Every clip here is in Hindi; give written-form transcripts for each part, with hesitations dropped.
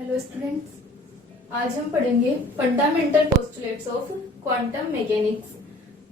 हेलो स्टूडेंट्स, आज हम पढ़ेंगे fundamental postulates of quantum mechanics.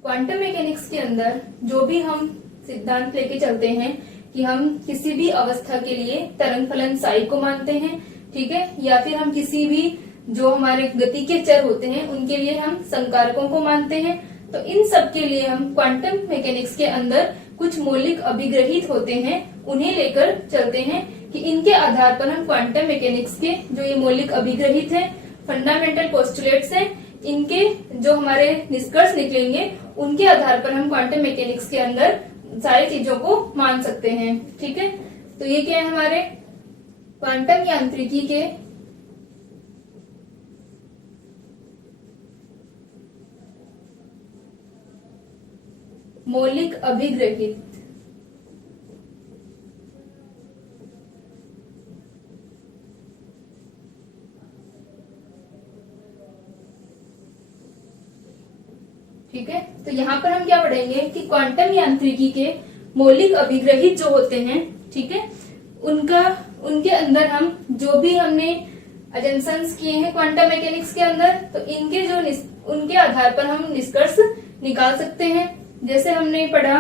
Quantum mechanics के अंदर जो भी हम सिद्धांत लेके चलते हैं कि हम किसी भी अवस्था के लिए तरंग फलन साई को मानते हैं, ठीक है, या फिर हम किसी भी जो हमारे गति के चर होते हैं उनके लिए हम संकारकों को मानते हैं। तो इन सब के लिए हम क्वांटम मैकेनिक्स के अंदर कुछ मौलिक अभिग्रहित होते हैं, उन्हें लेकर चलते हैं कि इनके आधार पर हम क्वांटम मैकेनिक्स के जो ये मौलिक अभिग्रहित हैं, फंडामेंटल पोस्टुलेट्स हैं, इनके जो हमारे निष्कर्ष निकलेंगे उनके आधार पर हम क्वांटम मैकेनिक्स के अंदर सारी चीजों को मान सकते हैं। ठीक है, तो ये क्या है, हमारे क्वांटम यांत्रिकी के मौलिक अभिग्रहित। ठीक है, तो यहाँ पर हम क्या पढ़ेंगे कि क्वांटम यांत्रिकी के मौलिक अभिग्रहित जो होते हैं, ठीक है, उनके अंदर हम जो भी हमने अजम्पशंस किए हैं क्वांटम मैकेनिक्स के अंदर, तो इनके उनके आधार पर हम निष्कर्ष निकाल सकते हैं। जैसे हमने पढ़ा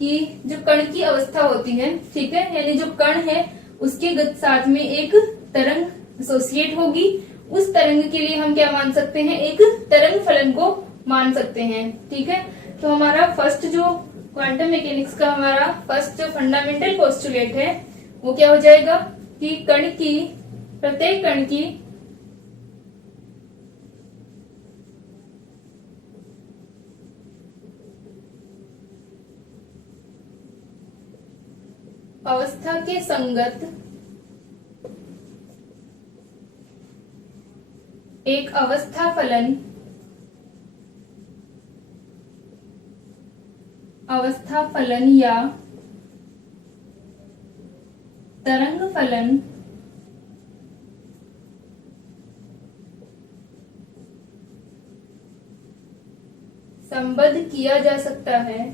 कि जो कण की अवस्था होती है, ठीक है, यानी जो कण है उसके साथ में एक तरंग एसोसिएट होगी, उस तरंग के लिए हम क्या मान सकते हैं, एक तरंग फलन को मान सकते हैं। ठीक है, तो हमारा फर्स्ट जो क्वांटम मैकेनिक्स का हमारा फर्स्ट जो फंडामेंटल पोस्टुलेट है वो क्या हो जाएगा कि प्रत्येक कण की अवस्था के संगत एक अवस्था फलन या तरंग फलन संबद्ध किया जा सकता है।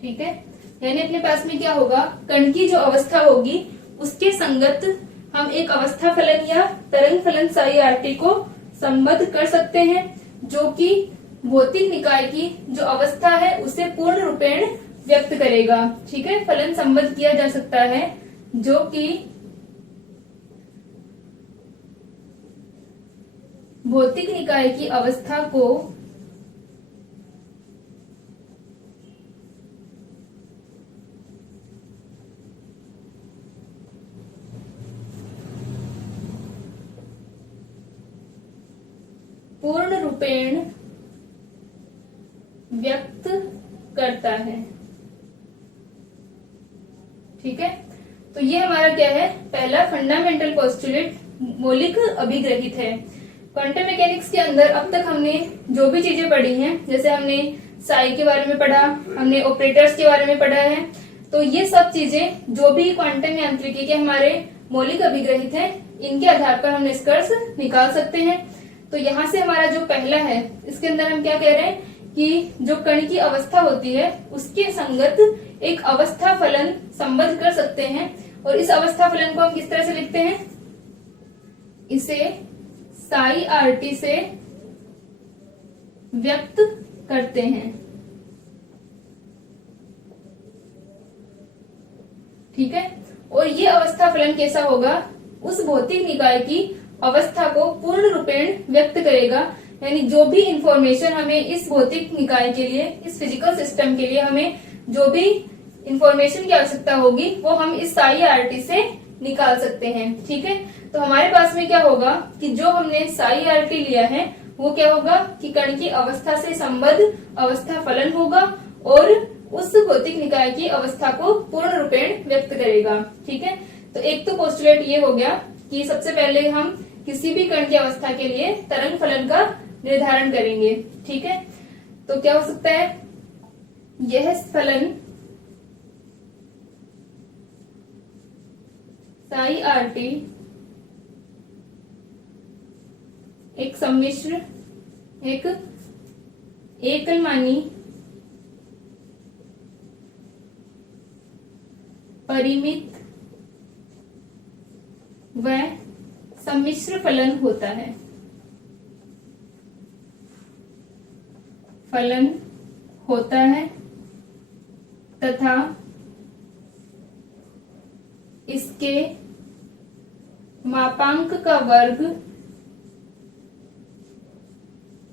ठीक है, यानी अपने पास में क्या होगा, कण की जो अवस्था होगी उसके संगत हम एक अवस्था फलन या तरंग फलन साई आरटी को संबद्ध कर सकते हैं, जो कि भौतिक निकाय की जो अवस्था है उसे पूर्ण रूपेण व्यक्त करेगा। ठीक है, फलन संबद्ध किया जा सकता है जो कि भौतिक निकाय की अवस्था को पूर्ण रूपेण व्यक्त करता है। ठीक है, तो ये हमारा क्या है, पहला फंडामेंटल पोस्टुलेट मौलिक अभिग्रहित है। क्वांटम मैकेनिक्स के अंदर अब तक हमने जो भी चीजें पढ़ी हैं, जैसे हमने साई के बारे में पढ़ा, हमने ऑपरेटर्स के बारे में पढ़ा है, तो ये सब चीजें जो भी क्वांटम यांत्रिकी के हमारे मौलिक अभिग्रहित हैं, इनके आधार पर हम निष्कर्ष निकाल सकते हैं। तो यहाँ से हमारा जो पहला है, इसके अंदर हम क्या कह रहे हैं कि जो कण की अवस्था होती है उसके संगत एक अवस्था फलन संबद्ध कर सकते हैं, और इस अवस्था फलन को हम किस तरह से लिखते हैं, इसे साई आरटी से व्यक्त करते हैं। ठीक है, और ये अवस्था फलन कैसा होगा, उस भौतिक निकाय की अवस्था को पूर्ण रूपेण व्यक्त करेगा, यानी जो भी इंफॉर्मेशन हमें इस भौतिक निकाय के लिए, इस फिजिकल सिस्टम के लिए हमें जो भी इंफॉर्मेशन की आवश्यकता होगी वो हम इस साई आरटी से निकाल सकते हैं। ठीक है, तो हमारे पास में क्या होगा कि जो हमने साई आरटी लिया है वो क्या होगा कि कण की अवस्था से संबद्ध अवस्था फलन होगा और उस भौतिक निकाय की अवस्था को पूर्ण रूपेण व्यक्त करेगा। ठीक है, तो एक तो पोस्टुलेट ये हो गया कि सबसे पहले हम किसी भी कण की अवस्था के लिए तरंग फलन का निर्धारण करेंगे। ठीक है, तो क्या हो सकता है, यह फलन साई आरटी एक सम्मिश्र, एक एकलमानी परिमित व सम्मिश्र फलन होता है। फलन होता है तथा इसके मापांक का वर्ग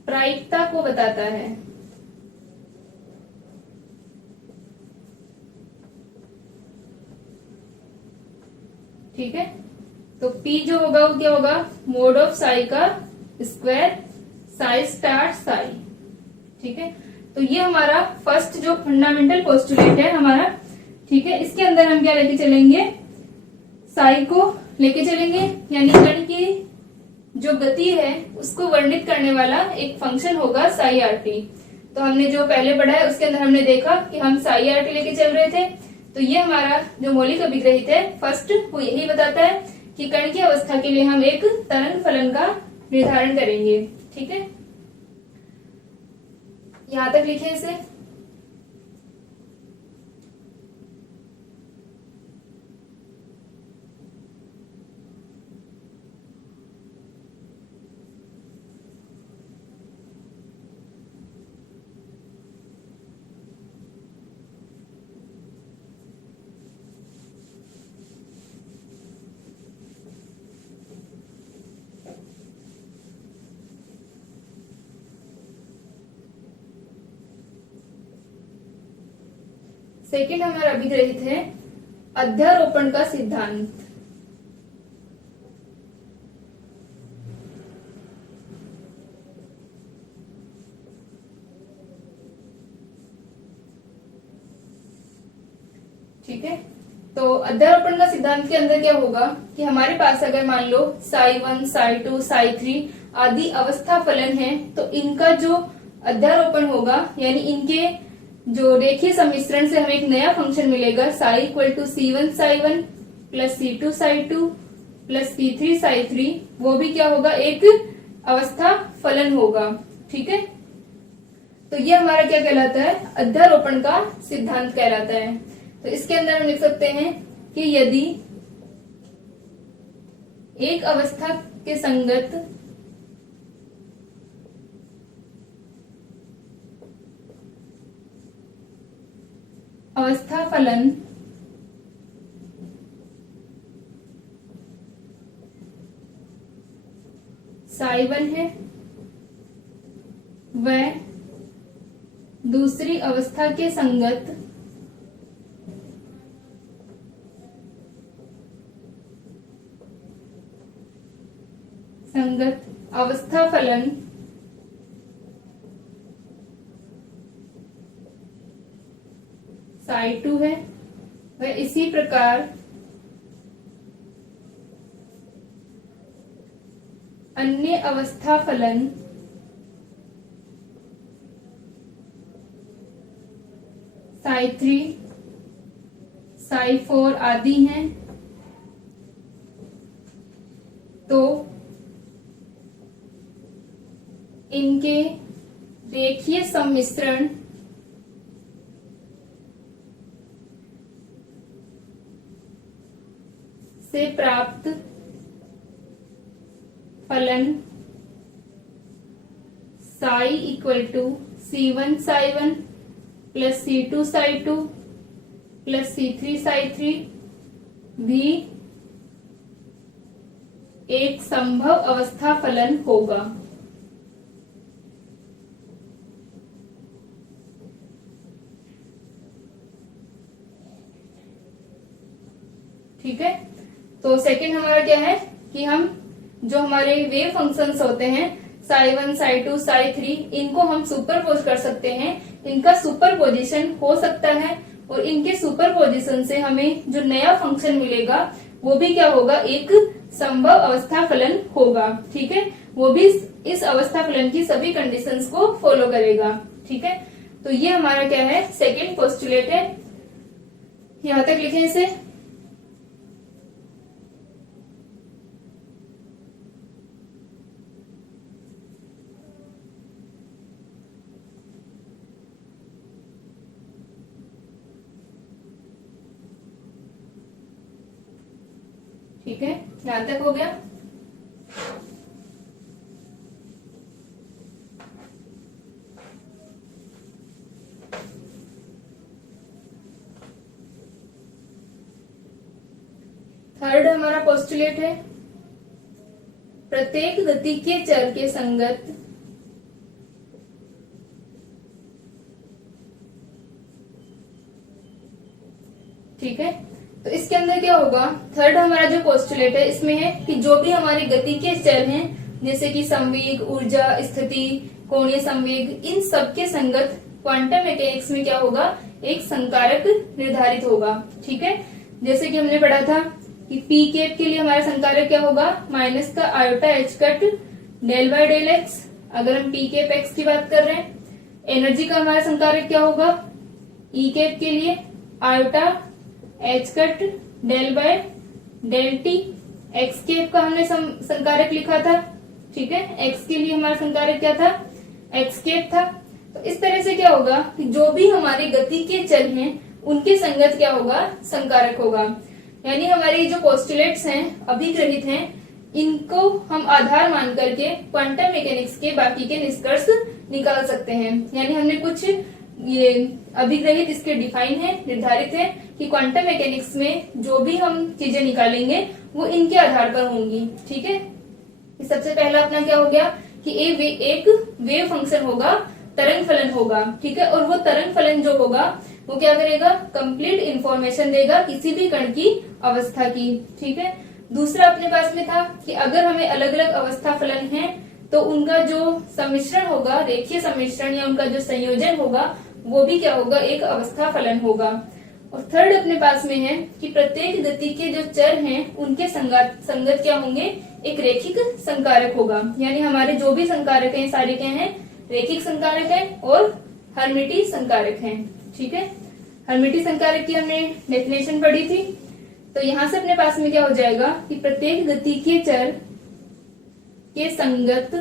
प्रायिकता को बताता है। ठीक है, तो P जो होगा वो क्या होगा, मोड ऑफ साई का स्क्वायर साई स्टार साई। ठीक है, तो ये हमारा फर्स्ट जो फंडामेंटल पोस्टुलेट है हमारा। ठीक है, इसके अंदर हम क्या लेके चलेंगे, साई को लेके चलेंगे, यानी कण की जो गति है उसको वर्णित करने वाला एक फंक्शन होगा साई आर टी। तो हमने जो पहले पढ़ा है उसके अंदर हमने देखा कि हम साई आर टी लेके चल रहे थे। तो ये हमारा जो मौलिक अभिग्रहित है फर्स्ट वो यही बताता है कि कण की अवस्था के लिए हम एक तरंग फलन का निर्धारण करेंगे। ठीक है, यहां तक लिखे इसे। सेकेंड हमारा अभिग्रहित है अध्यारोपण का सिद्धांत। ठीक है, तो अध्यारोपण का सिद्धांत के अंदर क्या होगा कि हमारे पास अगर मान लो साई 1 साई 2 साई 3 आदि अवस्था फलन है, तो इनका जो अध्यारोपण होगा यानी इनके जो रेखीय सम्मिश्रण से हमें एक नया फंक्शन मिलेगा, psi equal to C1 psi 1 plus C2 psi 2 plus C3 psi 3, वो भी क्या होगा, एक अवस्था फलन होगा। ठीक है, तो ये हमारा क्या कहलाता है, अध्यारोपण का सिद्धांत कहलाता है। तो इसके अंदर हम लिख सकते हैं कि यदि एक अवस्था के संगत अवस्था फलन साई 1 है वह दूसरी अवस्था के संगत अवस्था फलन साई 2 है, वह इसी प्रकार अन्य अवस्था फलन साई 3 साई 4 आदि हैं। तो इनके रेखीय सम्मिश्रण से प्राप्त फलन psi equal to C1 psi 1 plus C2 psi 2 plus C3 psi 3 भी एक संभव अवस्था फलन होगा। ठीक है, तो सेकंड हमारा क्या है कि हम जो हमारे वेव फंक्शंस होते हैं साई 1 साई 2 साई 3, इनको हम सुपरपोज कर सकते हैं। इनका सुपरपोजिशन हो सकता है और इनके सुपरपोजिशन से हमें जो नया फंक्शन मिलेगा वो भी क्या होगा, एक संभव अवस्था फलन होगा। ठीक है, वो भी इस अवस्था फलन की सभी कंडीशंस को फॉलो करेगा। ठीक है, तो ये हमारा क्या है, सेकेंड पोस्टुलेट है। यहां तक लिखें इसे। ठीक है, यहां तक हो गया। थर्ड हमारा पोस्टुलेट है, प्रत्येक गति के चर के संगत ठीक है। तो इसके अंदर क्या होगा, थर्ड हमारा जो पोस्टुलेट है इसमें है कि जो भी हमारे गति के चर हैं जैसे कि संवेग, ऊर्जा, स्थिति, कोणीय संवेग, इन सब के संगत क्वांटम मैकेनिक्स में क्या होगा, एक संकारक निर्धारित होगा। ठीक है, जैसे कि हमने पढ़ा था कि पी कैप के लिए हमारा संकारक क्या होगा, माइनस का iota h cut del by del x. अगर हम पी कैप एक्स की बात कर रहे हैं, एनर्जी का हमारा संकारक क्या होगा, ई कैप के लिए iota h cut del by del t. X cap का हमने संकारक लिखा था। ठीक है, एक्स के लिए हमारा संकारक क्या था, एक्स कैप था। तो इस तरह से क्या होगा कि जो भी हमारे गति के चर हैं उनके संगत क्या होगा, संकारक होगा। यानी हमारे जो पोस्टुलेट्स हैं, अभिग्रहित हैं, इनको हम आधार मान करके क्वांटम मैकेनिक्स के बाकी के निष्कर्ष निकाल सकते हैं। यानी हमने कुछ ये अभिग्रहित इसके डिफाइन है, निर्धारित है कि क्वांटम मैकेनिक्स में जो भी हम चीजें निकालेंगे वो इनके आधार पर होंगी। ठीक है, सबसे पहला अपना क्या हो गया कि एक वेव फंक्शन होगा, तरंग फलन होगा। ठीक है, और वो तरंग फलन जो होगा वो क्या करेगा, कंप्लीट इंफॉर्मेशन देगा किसी भी कण की अवस्था की। ठीक है, दूसरा अपने पास में था कि अगर हमें अलग अलग अवस्था फलन है तो उनका जो सम्मिश्रण होगा, रेखीय सम्मिश्रण या उनका जो संयोजन होगा वो भी क्या होगा, एक अवस्था फलन होगा। और थर्ड अपने पास में है कि प्रत्येक गति के जो चर हैं उनके संगत क्या होंगे, एक रेखिक संकारक होगा। यानी हमारे जो भी संकारक हैं सारे क्या हैं, रेखिक संकारक है और हर्मिटी संकारक हैं। ठीक है, हर्मिटी संकारक की हमने डेफिनेशन पढ़ी थी। तो यहां से अपने पास में क्या हो जाएगा कि प्रत्येक गति के चर के संगत,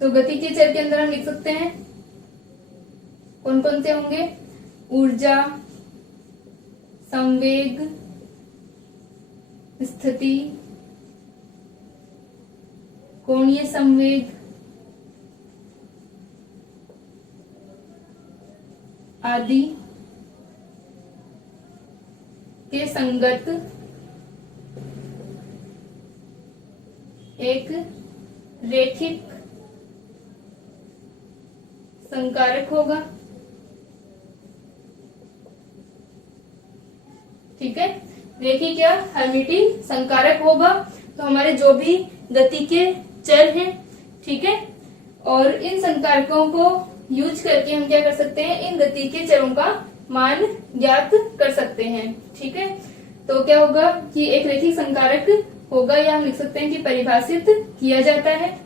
तो गति के चर के अंदर हम लिख सकते हैं कौन कौन से होंगे, ऊर्जा, संवेग, स्थिति, कोणीय संवेग आदि के संगत एक रेखिक संकारक होगा। ठीक है, रेखिक क्या, हर्मिटी संकारक होगा। तो हमारे जो भी गति के चर हैं, ठीक है, और इन संकारकों को यूज करके हम क्या कर सकते हैं, इन गति के चरों का मान ज्ञात कर सकते हैं। ठीक है, तो क्या होगा कि एक रेखिक संकारक होगा, या हम लिख सकते हैं कि परिभाषित किया जाता है।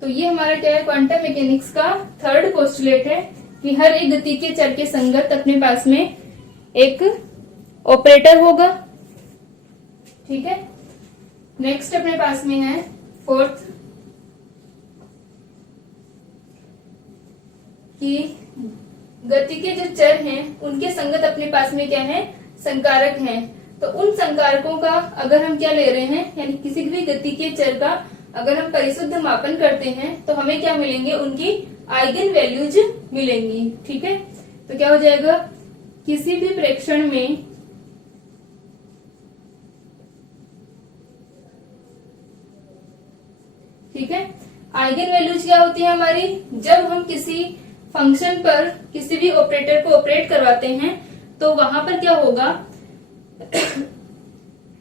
तो ये हमारा क्या है, क्वांटम मैकेनिक्स का थर्ड पोस्टुलेट है कि हर एक गति के चर के संगत अपने पास में एक ऑपरेटर होगा। ठीक है, नेक्स्ट अपने पास में है फोर्थ कि गति के जो चर हैं उनके संगत अपने पास में क्या है, संकारक हैं। तो उन संकारकों का अगर हम क्या ले रहे हैं, यानी किसी भी गति के चर का अगर हम परिशुद्ध मापन करते हैं तो हमें क्या मिलेंगे, उनकी आइगन वैल्यूज मिलेंगी। ठीक है, तो क्या हो जाएगा, किसी भी प्रेक्षण में ठीक है, आइगन वैल्यूज क्या होती है हमारी, जब हम किसी फंक्शन पर किसी भी ऑपरेटर को ऑपरेट करवाते हैं तो वहां पर क्या होगा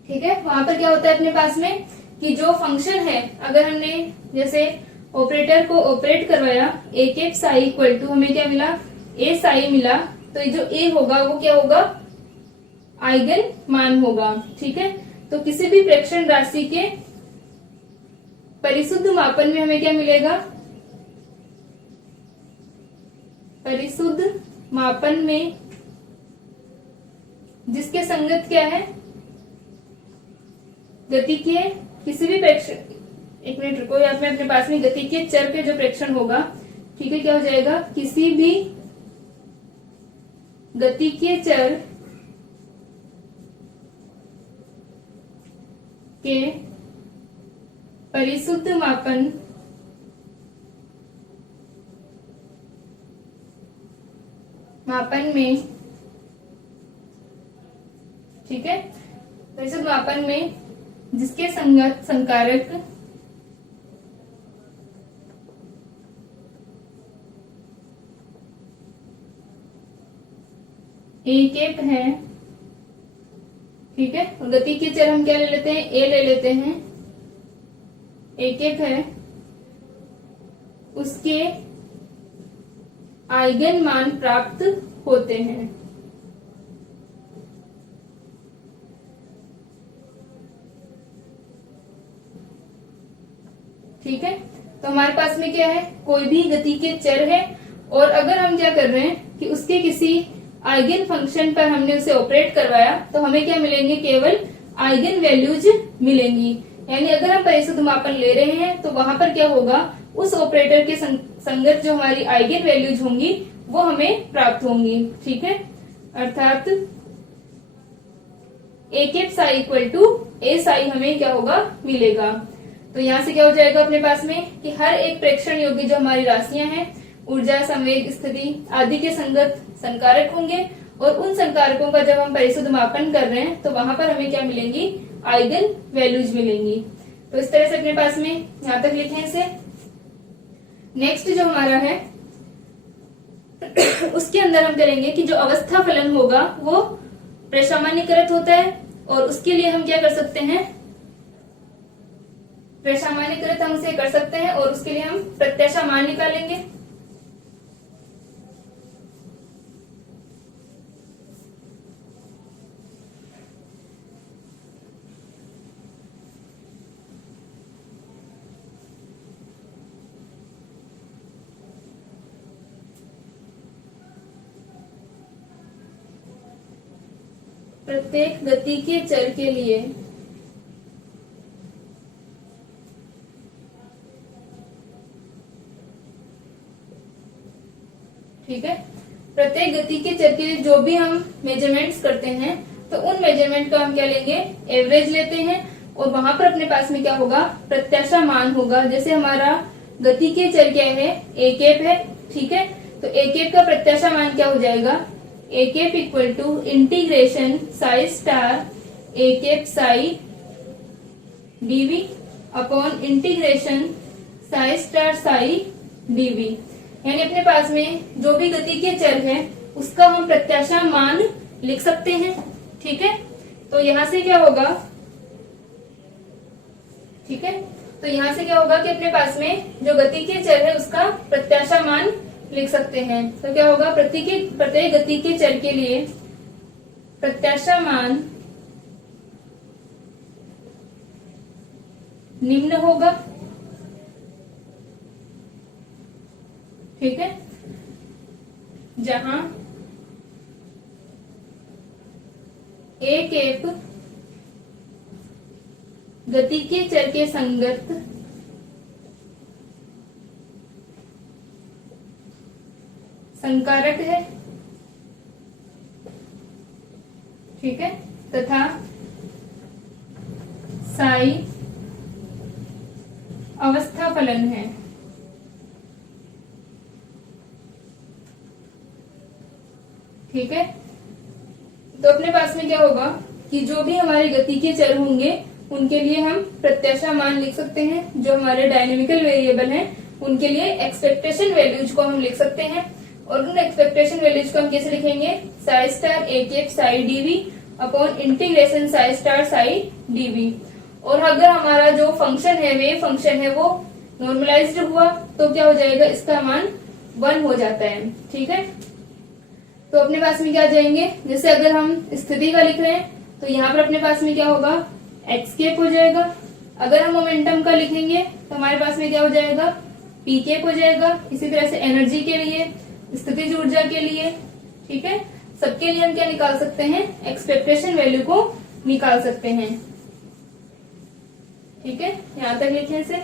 ठीक है, वहां पर क्या होता है अपने पास में कि जो फंक्शन है, अगर हमने जैसे ऑपरेटर को ऑपरेट करवाया A cap Sai equal to हमें क्या मिला, ए साई मिला, तो ये जो ए होगा वो क्या होगा, आइगन मान होगा। ठीक है, तो किसी भी प्रेक्षण राशि के परिशुद्ध मापन में हमें क्या मिलेगा, परिशुद्ध मापन में जिसके संगत क्या है, गति के किसी भी एक मिनट रुको, यहाँ पे अपने पास में गतिकीय चर के जो प्रेक्षण होगा, ठीक है, क्या हो जाएगा, किसी भी गतिकीय चर के परिशुद्ध मापन में, ठीक है, परिशुद्ध मापन में जिसके संगत संकारक एक है, ठीक है, और गति के चर हम क्या ले लेते हैं, ए ले लेते हैं, एक है, उसके आइगन मान प्राप्त होते हैं। ठीक है, तो हमारे पास में क्या है, कोई भी गति के चर है, और अगर हम क्या कर रहे हैं कि उसके किसी आइगन फंक्शन पर हमने उसे ऑपरेट करवाया, तो हमें क्या मिलेंगे, केवल आइगन वैल्यूज मिलेंगी। यानी अगर हम परिशुद्ध मापन ले रहे हैं तो वहां पर क्या होगा, उस ऑपरेटर के संगत जो हमारी आइगन वैल्यूज होंगी वो हमें प्राप्त होंगी। ठीक है, अर्थात ए केप साई इक्वल टू ए साई हमें क्या होगा, मिलेगा। तो यहाँ से क्या हो जाएगा अपने पास में कि हर एक प्रेक्षण योग्य जो हमारी राशियां हैं, ऊर्जा, संवेग, स्थिति आदि के संगत संकारक होंगे, और उन संकारकों का जब हम परिशुद्ध मापन कर रहे हैं तो वहां पर हमें क्या मिलेंगी, आइगन वैल्यूज मिलेंगी। तो इस तरह से अपने पास में यहां तक लिखें इसे। नेक्स्ट जो हमारा है उसके अंदर हम करेंगे कि जो अवस्था फलन होगा वो प्रसामान्यकृत होता है, और उसके लिए हम क्या कर सकते हैं, प्रसामान्यकृत हम उसे कर सकते हैं, और उसके लिए हम प्रत्याशा मान निकालेंगे। प्रत्येक गति के चर के लिए ठीक है, प्रत्येक गति के चर के लिए जो भी हम मेजरमेंट्स करते हैं तो उन मेजरमेंट का हम क्या लेंगे, एवरेज लेते हैं, और वहां पर अपने पास में क्या होगा, प्रत्याशा मान होगा। जैसे हमारा गति के चर क्या है, ए केप है, ठीक है, तो ए केप का प्रत्याशा मान क्या हो जाएगा, A cap equal to integration psi star A cap psi DV upon integration psi star psi DV. यानी अपने पास में जो भी गति के चर है उसका हम प्रत्याशा मान लिख सकते हैं। ठीक है, तो यहां से क्या होगा, ठीक है, तो यहां से क्या होगा कि अपने पास में जो गति के चर है उसका प्रत्याशा मान लिख सकते हैं। तो क्या होगा, प्रत्येक गति के चर के लिए प्रत्याशा मान निम्न होगा। ठीक है, जहां ए केप गति के चर के संगत संकारक है, ठीक है, तथा साई अवस्था फलन है। ठीक है, तो अपने पास में क्या होगा कि जो भी हमारे गति के चर होंगे उनके लिए हम प्रत्याशा मान लिख सकते हैं। जो हमारे डायनेमिकल वेरिएबल हैं उनके लिए एक्सपेक्टेशन वैल्यूज को हम लिख सकते हैं, और उन एक्सपेक्टेशन वैल्यूज को हम कैसे लिखेंगे, psi star A cap psi DV upon integration psi star psi DV. और अगर हमारा जो फंक्शन है, वेव फंक्शन है, वो नॉर्मलाइज्ड हुआ तो क्या हो जाएगा, इसका मान 1 हो जाता है। ठीक है, तो अपने पास में क्या आ जाएंगे, जैसे अगर हम स्थिति का लिख रहे हैं तो यहाँ पर अपने पास में क्या होगा, एक्स केप हो जाएगा। अगर हम मोमेंटम का लिखेंगे तो हमारे पास में क्या हो जाएगा, पी केप हो जाएगा। इसी तरह से एनर्जी के लिए, स्थितिज ऊर्जा के लिए, ठीक है, सबके लिए हम क्या निकाल सकते हैं, एक्सपेक्टेशन वैल्यू को निकाल सकते हैं। ठीक है, यहां तक लिखें इसे।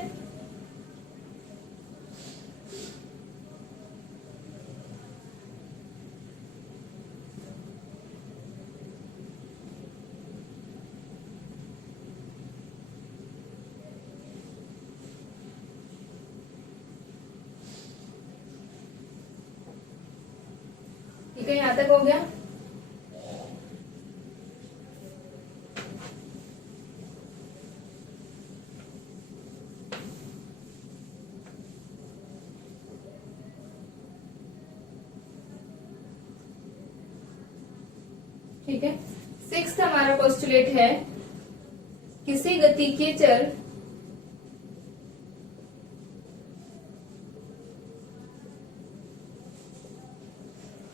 ठीक है, यहां तक हो गया। ठीक है, सिक्स्थ हमारा पोस्टुलेट है, किसी गति के चर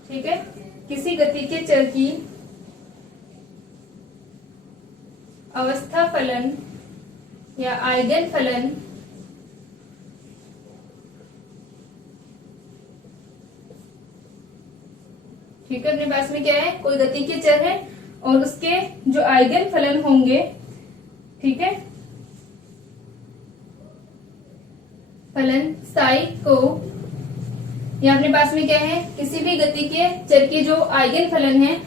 ठीक है, किसी गति के चर की अवस्था फलन या आइगन फलन ठीक है, अपने पास में क्या है, कोई गति के चर है और उसके जो आइगन फलन होंगे, ठीक है, फलन साई को, या अपने पास में क्या है, किसी भी गति के चर के जो आइगन फलन है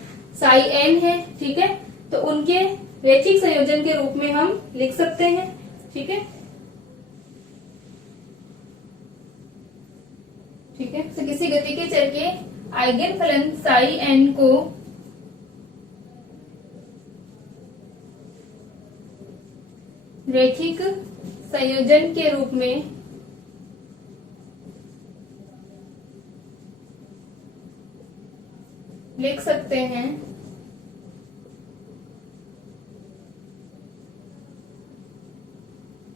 साई एन है, ठीक है, तो उनके रैखिक संयोजन के रूप में हम लिख सकते हैं। ठीक है, ठीक है, तो किसी गति के चर के आइगन फलन साई एन को रैखिक संयोजन के रूप में लिख सकते हैं।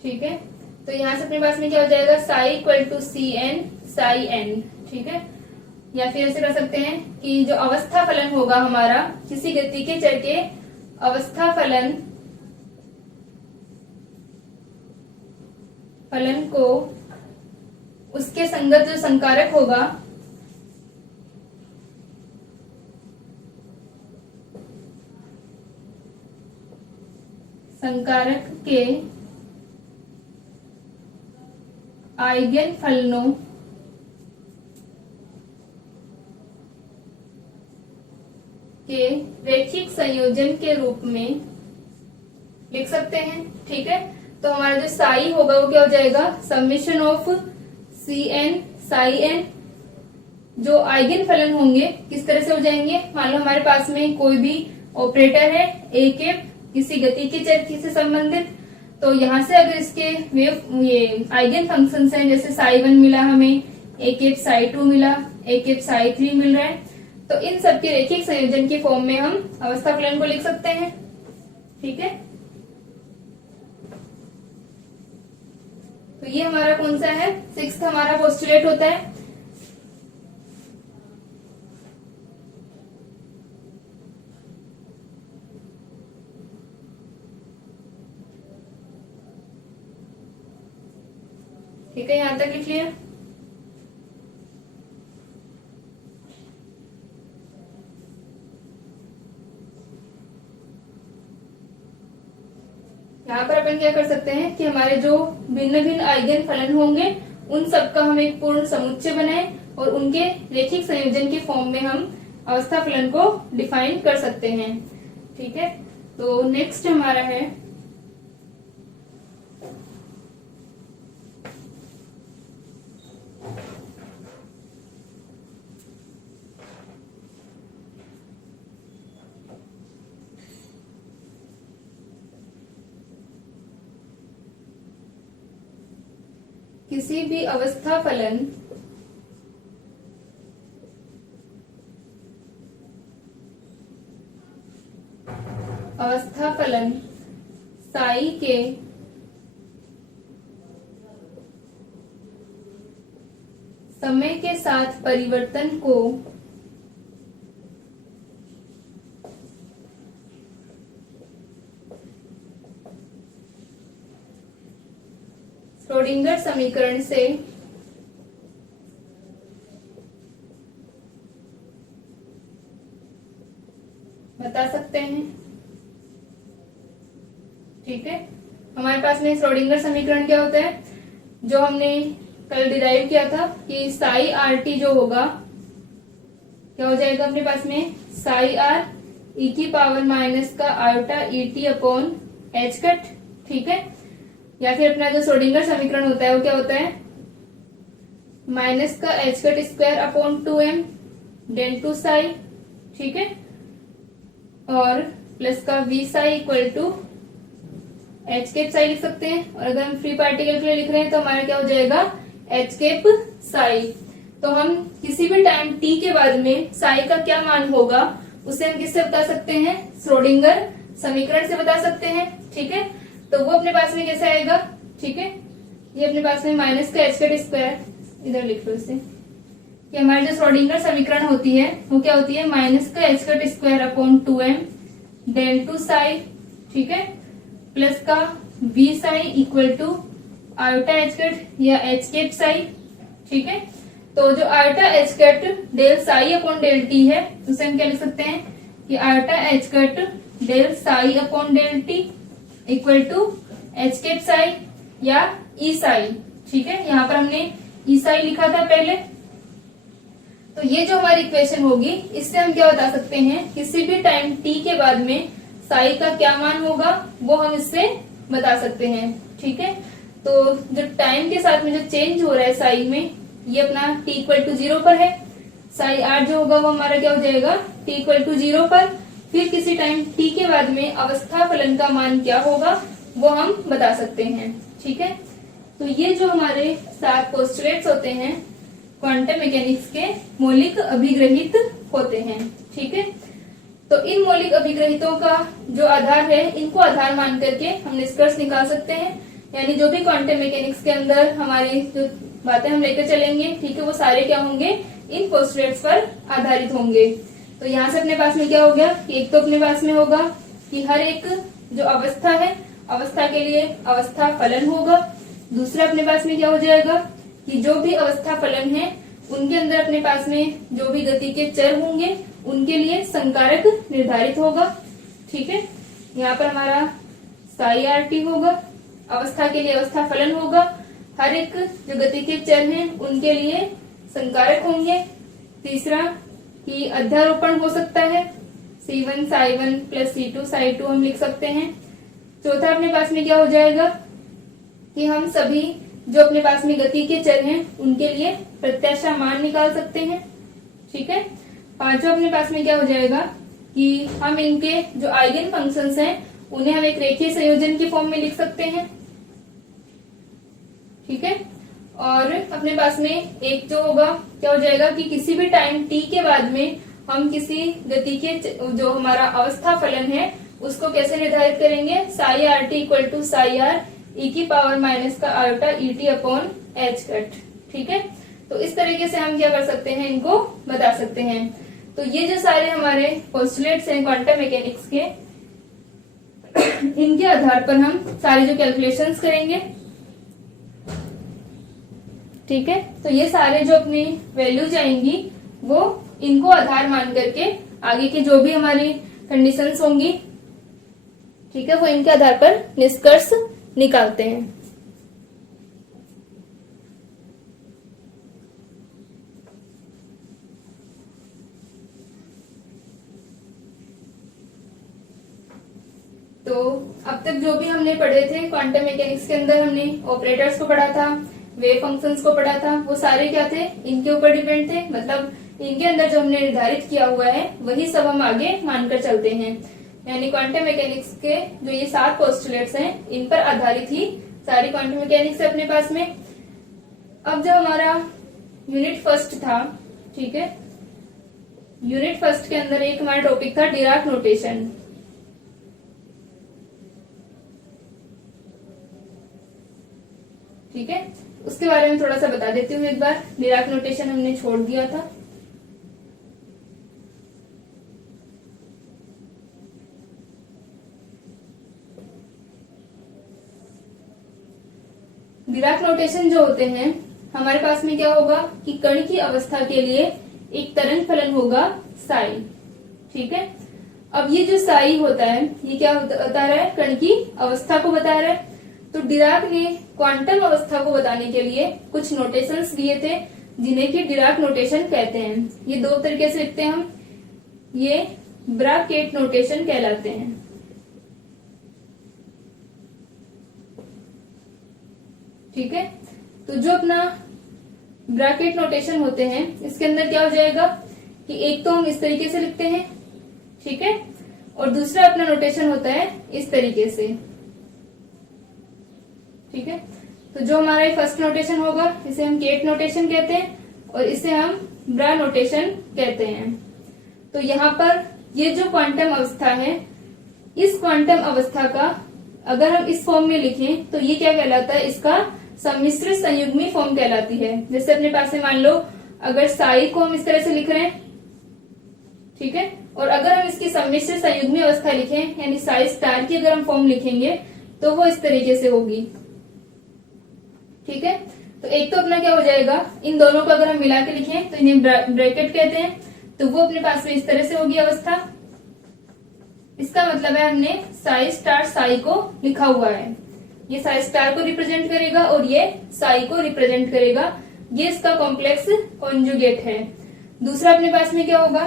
ठीक है, तो यहां से अपने पास में क्या हो जाएगा, psi equal to c n psi n. ठीक है, या फिर ऐसे कर सकते हैं कि जो अवस्था फलन होगा हमारा किसी गति के चर के अवस्था फलन को उसके संगत जो संकारक होगा संकारक के आइगन फलनों के रैखिक संयोजन के रूप में लिख सकते हैं। ठीक है, तो हमारा जो साई होगा वो क्या हो जाएगा, summation of c n psi n. जो आइगन फलन होंगे किस तरह से हो जाएंगे, मान लो हमारे पास में कोई भी ऑपरेटर है ए के किसी गति के चर से संबंधित, तो यहां से अगर इसके वेव ये आइगन फंक्शंस हैं, जैसे साई वन मिला हमें, ए केप साई टू मिला, ए केप साई थ्री मिल रहा है, तो इन सबके रैखिक संयोजन के फॉर्म में हम अवस्था फलन को लिख सकते हैं। ठीक है, तो ये हमारा कौन सा है, सिक्स्थ हमारा पोस्टुलेट होता है। ठीक है, यहां तक लिख लिया। यहाँ पर अपन क्या कर सकते हैं कि हमारे जो भिन्न भिन्न आइगन फलन होंगे उन सबका हम एक पूर्ण समुच्चय बनाएं और उनके रैखिक संयोजन के फॉर्म में हम अवस्था फलन को डिफाइन कर सकते हैं। ठीक है, तो नेक्स्ट हमारा है किसी भी अवस्था फलन साई के समय के साथ परिवर्तन को श्रोडिंगर समीकरण से बता सकते हैं। ठीक है, हमारे पास में श्रोडिंगर समीकरण क्या होता है, जो हमने कल डिराइव किया था कि साई आर टी जो होगा क्या हो जाएगा अपने पास में, साई आर ई की पावर माइनस का iota e t upon h cut. ठीक है, या फिर अपना जो श्रोडिंगर समीकरण होता है वो क्या होता है, माइनस का h cut square upon 2m del two psi. ठीक है, और प्लस का V psi equal to h cap psi लिख सकते हैं। और अगर हम फ्री पार्टिकल के लिए लिख रहे हैं तो हमारा क्या हो जाएगा, एच केप साई। तो हम किसी भी टाइम t के बाद में साई का क्या मान होगा उसे हम किससे बता सकते हैं, श्रोडिंगर समीकरण से बता सकते हैं। ठीक है, तो वो अपने पास में कैसे आएगा, ठीक है, ये अपने पास में माइनस का एच कट स्क्वायर, इधर लिख लो इसे, कि हमारी जो श्रोडिंगर समीकरण होती है वो क्या होती है, माइनस का h cut square upon 2m del two psi. ठीक है, प्लस का V psi equal to iota h cut या एच केप साई। ठीक है, तो जो iota h cut del psi upon del t है उसे हम क्या लिख सकते हैं कि iota h cut del psi upon del t equal to h cap psi या ई साई। ठीक है, यहाँ पर हमने ई साई लिखा था पहले। तो ये जो हमारी इक्वेशन होगी इससे हम क्या बता सकते हैं, किसी भी टाइम टी के बाद में साई का क्या मान होगा वो हम इससे बता सकते हैं। ठीक है, तो जो टाइम के साथ में जो चेंज हो रहा है साई में, ये अपना t इक्वल टू 0 पर है, साई आर जो होगा वो हमारा क्या हो जाएगा, t इक्वल टू 0 पर। फिर किसी टाइम t के बाद में अवस्था फलन का मान क्या होगा वो हम बता सकते हैं। ठीक है, तो ये जो हमारे 7 पोस्टुलेट्स होते हैं क्वांटम मैकेनिक्स के मौलिक अभिग्रहित होते हैं। ठीक है, तो इन मौलिक अभिग्रहितों का जो आधार है इनको आधार मान करके हम निष्कर्ष निकाल सकते हैं। यानी जो भी क्वांटम मैकेनिक्स के अंदर हमारी जो बातें हम लेकर चलेंगे, ठीक है, वो सारे क्या होंगे, इन पोस्टुलेट्स पर आधारित होंगे। तो यहाँ से अपने पास में क्या हो गया, एक तो अपने पास में होगा कि हर एक जो अवस्था है, अवस्था के लिए अवस्था फलन होगा। दूसरा अपने पास में क्या हो जाएगा कि जो भी अवस्था फलन है उनके अंदर अपने पास में जो भी गति के चर होंगे उनके लिए संकारक निर्धारित होगा। ठीक है, यहाँ पर हमारा साई आर टी होगा, अवस्था के लिए अवस्था फलन होगा, हर एक जो गति के चर हैं उनके लिए संकारक होंगे। तीसरा कि अध्यारोपण हो सकता है, C1 साई1 प्लस C2 साई2 हम लिख सकते हैं। चौथा अपने पास में क्या हो जाएगा कि हम सभी जो अपने पास में गति के चर हैं उनके लिए प्रत्याशा मान निकाल सकते हैं। ठीक है, पांचवा अपने पास में क्या हो जाएगा कि हम इनके जो आइगन फंक्शंस हैं उन्हें हम एक रेखीय संयोजन की फॉर्म में लिख सकते हैं। ठीक है, और अपने पास में एक जो होगा क्या हो जाएगा कि किसी भी टाइम t के बाद में हम किसी गति के जो हमारा अवस्था फलन है उसको कैसे निर्धारित करेंगे, psi r t equal to psi r e की पावर माइनस का iota e t upon h cut. ठीक है, तो इस तरीके से हम क्या कर सकते हैं, इनको बता सकते हैं। तो ये जो सारे हमारे पोस्टुलेट्स हैं क्वांटम मैकेनिक्स के, इनके आधार पर हम सारी जो कैलकुलेशंस करेंगे। ठीक है, तो ये सारे जो अपनी वैल्यूज आएंगी वो इनको आधार मान करके आगे की जो भी हमारी कंडीशंस होंगी, ठीक है, वो इनके आधार पर निष्कर्ष निकालते हैं। तो अब तक जो भी हमने पढ़े थे क्वांटम मैकेनिक्स के अंदर, हमने ऑपरेटर्स को पढ़ा था, वेव फंक्शंस को पढ़ा था, वो सारे क्या थे, इनके ऊपर डिपेंड थे। मतलब इनके अंदर जो हमने निर्धारित किया हुआ है वही सब हम आगे मानकर चलते हैं। यानी क्वांटम मैकेनिक्स के जो ये 7 पोस्टुलेट्स हैं इन पर आधारित ही सारी क्वांटम मैकेनिक्स है अपने पास में। अब जो हमारा यूनिट फर्स्ट था, ठीक है, यूनिट फर्स्ट के अंदर एक हमारा टॉपिक था डिराक नोटेशन। ठीक है, उसके बारे में थोड़ा सा बता देती हूँ एक बार। डिराक नोटेशन हमने छोड़ दिया था। डिराक नोटेशन जो होते हैं, हमारे पास में क्या होगा कि कण की अवस्था के लिए एक तरंग फलन होगा साई। ठीक है, अब ये जो साई होता है ये क्या बता रहा है, कण की अवस्था को बता रहा है। तो डिराक ने क्वांटम अवस्था को बताने के लिए कुछ नोटेशंस दिए थे, जिन्हें कि डिराक नोटेशन कहते हैं। ये दो तरीके से लिखते हैं हम, ये ब्राकेट नोटेशन कहलाते हैं। ठीक है, तो जो अपना ब्रैकेट नोटेशन होते हैं, इसके अंदर क्या हो जाएगा कि एक तो हम इस तरीके से लिखते हैं, ठीक है, और दूसरा अपना नोटेशन होता है इस तरीके से। ठीक है, तो जो हमारा फर्स्ट नोटेशन होगा इसे हम केट नोटेशन कहते हैं और इसे हम ब्रा नोटेशन कहते हैं। तो यहाँ पर ये जो क्वांटम अवस्था है, इस क्वांटम अवस्था का अगर हम इस फॉर्म में लिखें तो ये क्या कहलाता है, इसका सम्मिश्र संयुग्मी फॉर्म कहलाती है। जैसे अपने पास में मान लो अगर साई को हम इस तरह से लिख रहे हैं, ठीक है, और अगर हम इसकी सम्मिश्र संयुग्मी अवस्था लिखें यानी साई स्टार की अगर हम फॉर्म लिखेंगे तो वो इस तरीके से होगी। ठीक है, तो एक तो अपना क्या हो जाएगा, इन दोनों को अगर हम मिला के लिखें तो इन्हें ब्रैकेट कहते हैं, तो वो अपने पास में इस तरह से होगी अवस्था। इसका मतलब है हमने साई स्टार साई को लिखा हुआ है, ये साई स्टार को रिप्रेजेंट करेगा और ये साई को रिप्रेजेंट करेगा। ये इसका कॉम्प्लेक्स कॉन्जुगेट है। दूसरा अपने पास में क्या होगा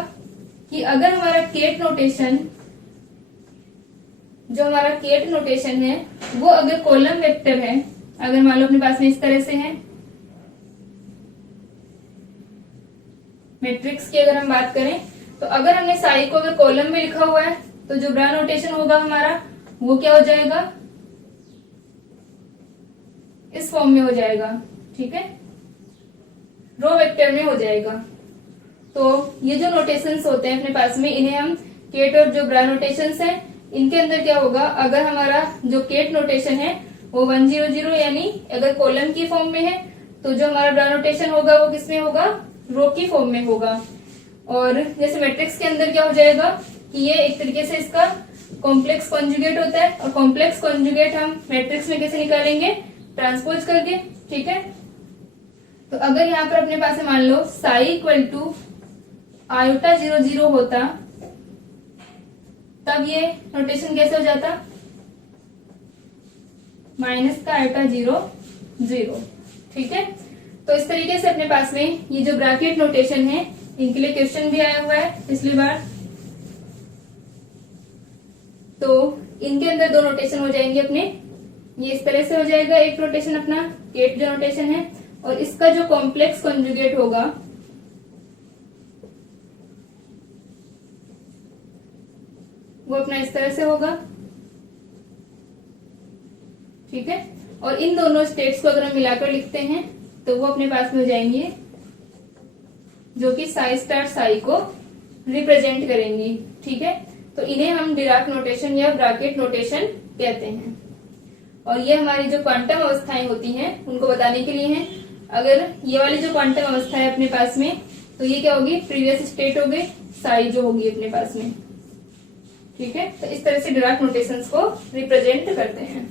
कि अगर हमारा केट नोटेशन, जो हमारा केट नोटेशन है वो अगर कॉलम वेक्टर है, अगर मान लो अपने पास में इस तरह से है, मैट्रिक्स की अगर हम बात करें तो अगर हमने साई को अगर कॉलम में लिखा हुआ है तो जो ब्रा नोटेशन होगा हमारा वो क्या हो जाएगा, इस फॉर्म में हो जाएगा। ठीक है, रो वेक्टर में हो जाएगा। तो ये जो नोटेशंस होते हैं अपने पास में, इन्हें हम केट और जो ब्रा नोटेशंस हैं, इनके अंदर क्या होगा, अगर हमारा जो केट नोटेशन है वो 100 यानी अगर कॉलम की फॉर्म में है, तो जो हमारा ब्रा नोटेशन होगा वो किसमें होगा, रो की फॉर्म में होगा। और जैसे मैट्रिक्स के अंदर क्या हो जाएगा कि ये एक तरीके से इसका कॉम्प्लेक्स कॉन्जुगेट होता है, और कॉम्प्लेक्स कॉन्जुगेट हम मैट्रिक्स में कैसे निकालेंगे, ट्रांसपोज करके। ठीक है, तो अगर यहाँ पर अपने पास मान लो साई इक्वल टू आयोटा 0 होता, तब ये नोटेशन कैसे हो जाता, माइनस का आयोटा 0 ठीक है, तो इस तरीके से अपने पास में ये जो ब्रैकेट नोटेशन है, इनके लिए क्वेश्चन भी आया हुआ है पिछली बार। तो इनके अंदर दो नोटेशन हो जाएंगे अपने, ये इस तरह से हो जाएगा एक नोटेशन अपना केट जो नोटेशन है, और इसका जो कॉम्प्लेक्स कॉन्जुगेट होगा वो अपना इस तरह से होगा। ठीक है, और इन दोनों स्टेट्स को अगर हम मिलाकर लिखते हैं तो वो अपने पास में हो जाएंगे, जो कि साई स्टार साई को रिप्रेजेंट करेंगी। ठीक है, तो इन्हें हम डिराक नोटेशन या ब्रैकेट नोटेशन कहते हैं। और ये हमारी जो क्वांटम अवस्थाएं होती हैं उनको बताने के लिए हैं। अगर ये वाली जो क्वांटम अवस्था है अपने पास में, तो ये क्या होगी, प्रीवियस स्टेट हो गई, साई जो होगी अपने पास में। ठीक है, तो इस तरह से डिराक नोटेशंस को रिप्रेजेंट करते हैं।